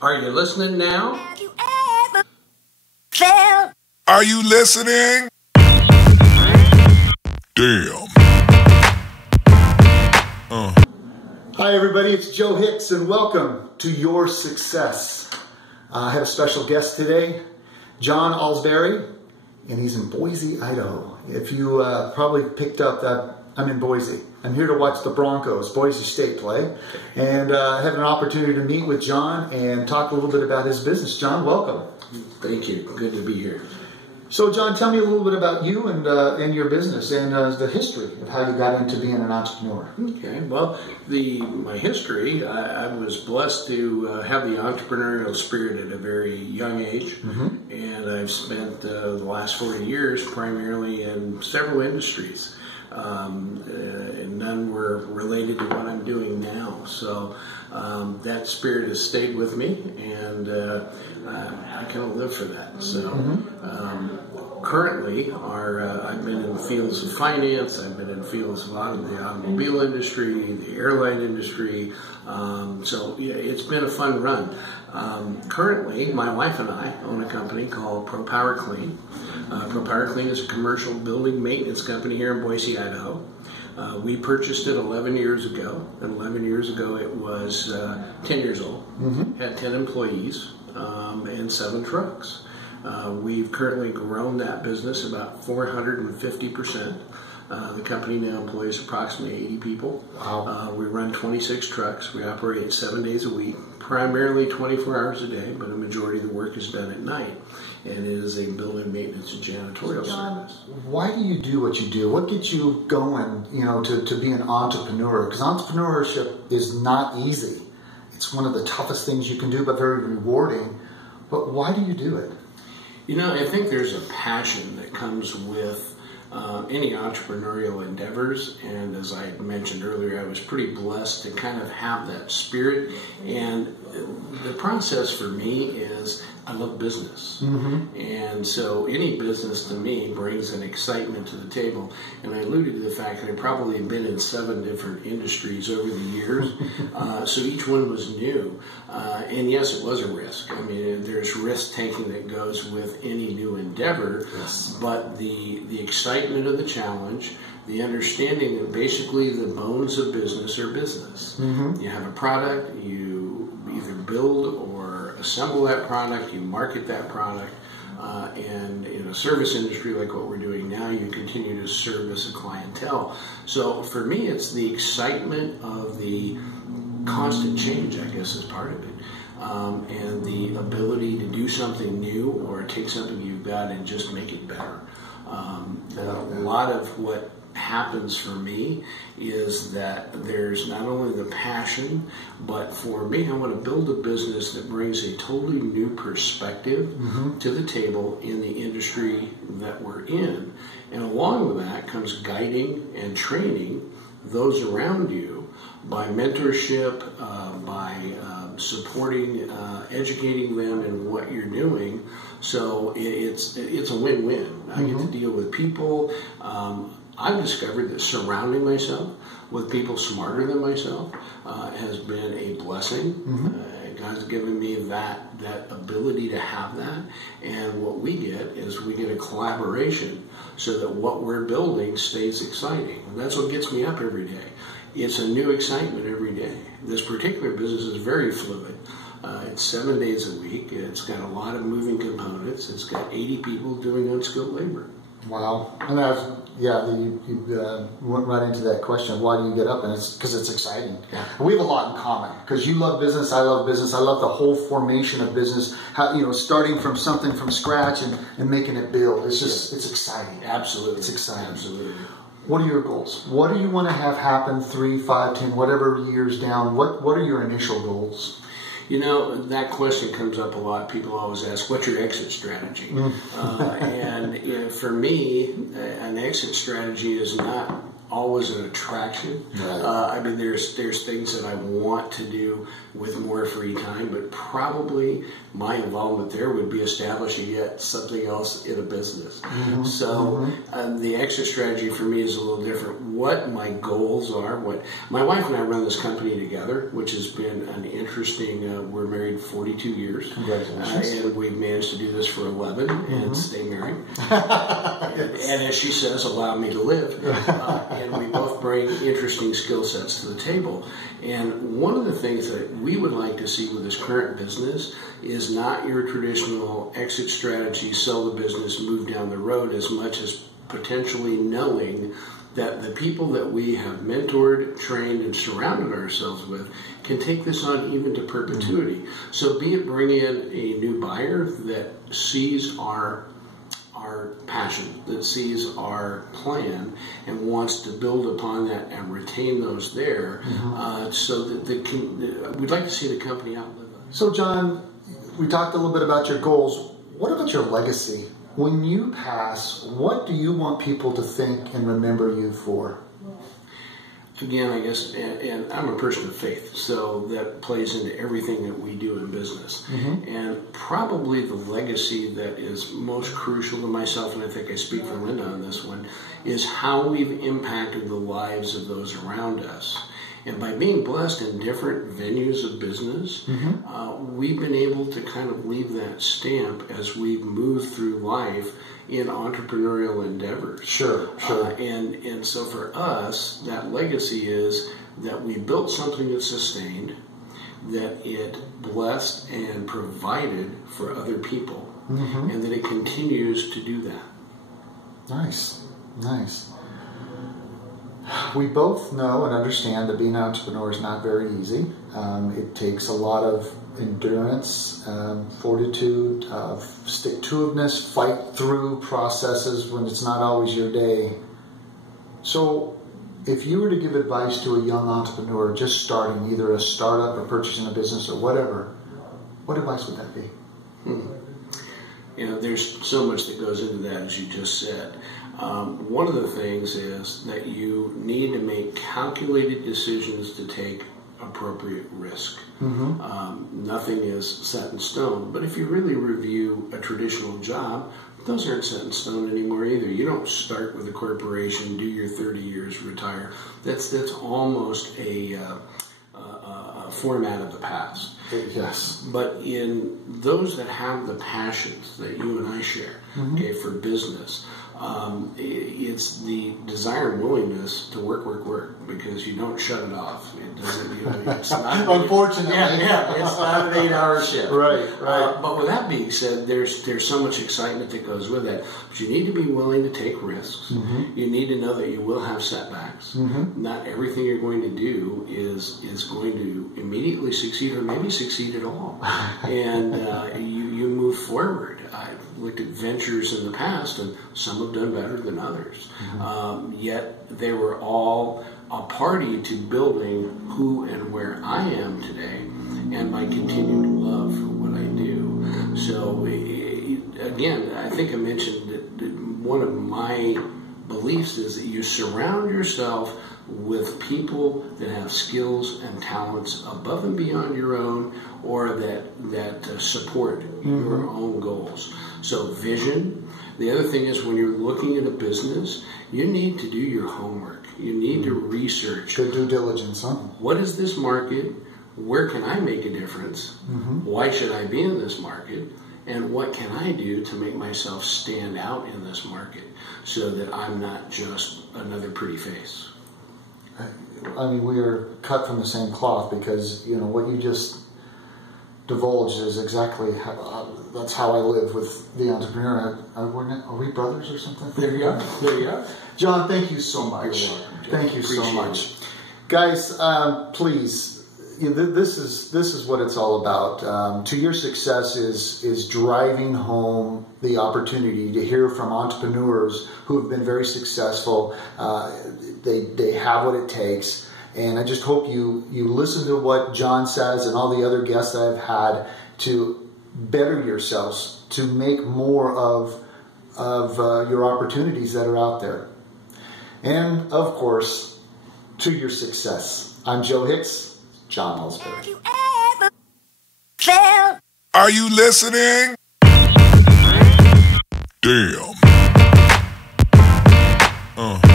Are you listening now? Have you ever felt? Are you listening? Damn. Hi everybody, it's Joe Hicks and welcome to Your Success. I have a special guest today, John Allsbury, and he's in Boise, Idaho. If you probably picked up that I'm in Boise. I'm here to watch the Broncos, Boise State play, and I had an opportunity to meet with John and talk a little bit about his business. John, welcome. Thank you. Good to be here. So, John, tell me a little bit about you and your business and the history of how you got into being an entrepreneur. Okay. Well, my history, I was blessed to have the entrepreneurial spirit at a very young age, and I've spent the last 40 years primarily in several industries. And none were related to what I'm doing now. So that spirit has stayed with me, and I kind of live for that. So currently, I've been in the fields of finance. I've been in the fields of the automobile industry, the airline industry. So yeah, it's been a fun run. Currently, my wife and I own a company called Power Clean. Power Clean is a commercial building maintenance company here in Boise, Idaho. We purchased it 11 years ago, and 11 years ago it was 10 years old, had 10 employees, and 7 trucks. We've currently grown that business about 450%. The company now employs approximately 80 people. Wow. We run 26 trucks. We operate 7 days a week, primarily 24 hours a day, but a majority of the work is done at night. And it is a building maintenance and janitorial service. Why do you do what you do? What gets you going, to be an entrepreneur? Because entrepreneurship is not easy. It's one of the toughest things you can do, but very rewarding. But why do you do it? I think there's a passion that comes with any entrepreneurial endeavors, and as I mentioned earlier, I was pretty blessed to kind of have that spirit. And the process for me is I love business, and so any business to me brings an excitement to the table. And I alluded to the fact that I've probably been in 7 different industries over the years, so each one was new. And yes, it was a risk. I mean, there's risk taking that goes with any new endeavor, but the excitement of the challenge, the understanding that basically the bones of business are business. You have a product, you either build or assemble that product, you market that product, and in a service industry like what we're doing now, you continue to service a clientele. So for me, it's the excitement of the constant change, I guess, is part of it. And the ability to do something new or take something you've got and just make it better. A lot of what happens for me is that there's not only the passion, but for me, I want to build a business that brings a totally new perspective to the table in the industry that we're in. And along with that comes guiding and training those around you by mentorship, by supporting, educating them in what you're doing. So it's a win-win. I get to deal with people. I've discovered that surrounding myself with people smarter than myself has been a blessing. God's given me that ability to have that. And what we get is we get a collaboration so that what we're building stays exciting. And that's what gets me up every day. It's a new excitement every day. This particular business is very fluid. It's 7 days a week. It's got a lot of moving components. It's got 80 people doing unskilled labor. Wow. And you went right into that question. Why do you get up? And it's because it's exciting. Yeah. We have a lot in common because you love business. I love business. I love the whole formation of business. How, starting from something from scratch and making it build. It's just, it's exciting. Absolutely. It's exciting. Absolutely. What are your goals? What do you want to have happen 3, 5, 10, whatever years down? What are your initial goals? That question comes up a lot. People always ask, what's your exit strategy? And for me, an exit strategy is not always an attraction. Right. I mean, there's things that I want to do with more free time, but probably my involvement there would be establishing yet something else in a business. So the exit strategy for me is a little different. What my goals are, what my wife and I run this company together, which has been an interesting. We're married 42 years. Congratulations. And we've managed to do this for 11 and stay married. And as she says, allow me to live. And we both bring interesting skill sets to the table. And one of the things that we would like to see with this current business is not your traditional exit strategy, sell the business, move down the road, as much as potentially knowing that the people that we have mentored, trained, and surrounded ourselves with can take this on even to perpetuity. So be it bring in a new buyer that sees our passion, that sees our plan and wants to build upon that and retain those there, so that we'd like to see the company outlive us. So John, we talked a little bit about your goals. What about your legacy? When you pass, what do you want people to think and remember you for? Again, I guess, and I'm a person of faith, so that plays into everything that we do in business. And probably the legacy that is most crucial to myself, and I think I speak for Linda on this one, is how we've impacted the lives of those around us. And by being blessed in different venues of business, we've been able to kind of leave that stamp as we've moved through life in entrepreneurial endeavors. Sure. And so for us, that legacy is that we built something that sustained, that it blessed and provided for other people, and that it continues to do that. Nice. We both know and understand that being an entrepreneur is not very easy. It takes a lot of endurance, fortitude, stick-to-itiveness, fight through processes when it's not always your day. So if you were to give advice to a young entrepreneur just starting either a startup or purchasing a business or whatever, what advice would that be? You know, there's so much that goes into that, as you just said. One of the things is that you need to make calculated decisions to take appropriate risk. Nothing is set in stone, but if you really review a traditional job, those aren't set in stone anymore either. You don't start with a corporation, do your 30 years, retire. That's almost a format of the past. Yes. But in those that have the passions that you and I share, okay, for business, it's the desire and willingness to work, because you don't shut it off. It doesn't, it's not. Unfortunately. It's not an 8-hour shift. Right. But with that being said, there's so much excitement that goes with that. But you need to be willing to take risks. You need to know that you will have setbacks. Not everything you're going to do is going to immediately succeed, or maybe succeed at all. And you move forward. I've looked at ventures in the past, and some have done better than others. Yet they were all a party to building who and where I am today, and my continued love for what I do. So again, I think I mentioned that one of my beliefs is that you surround yourself with people that have skills and talents above and beyond your own, or that support your own goals. So vision. The other thing is, when you're looking at a business, you need to do your homework. You need to research. Good due diligence, huh? What is this market? Where can I make a difference? Why should I be in this market? And what can I do to make myself stand out in this market so that I'm not just another pretty face? I mean, we are cut from the same cloth, because, you know, what you just divulged is exactly that's how I live with the entrepreneur. Are we brothers or something? There you are. John, thank you so much. Thank you so much. Guys, please, this is what it's all about. To your success is driving home the opportunity to hear from entrepreneurs who have been very successful. They have what it takes. And I just hope you listen to what John says and all the other guests that I've had to better yourselves, to make more of your opportunities that are out there. and of course, to your success. I'm Joe Hicks, John Allsbury. Have you ever felt? Are you listening? Damn.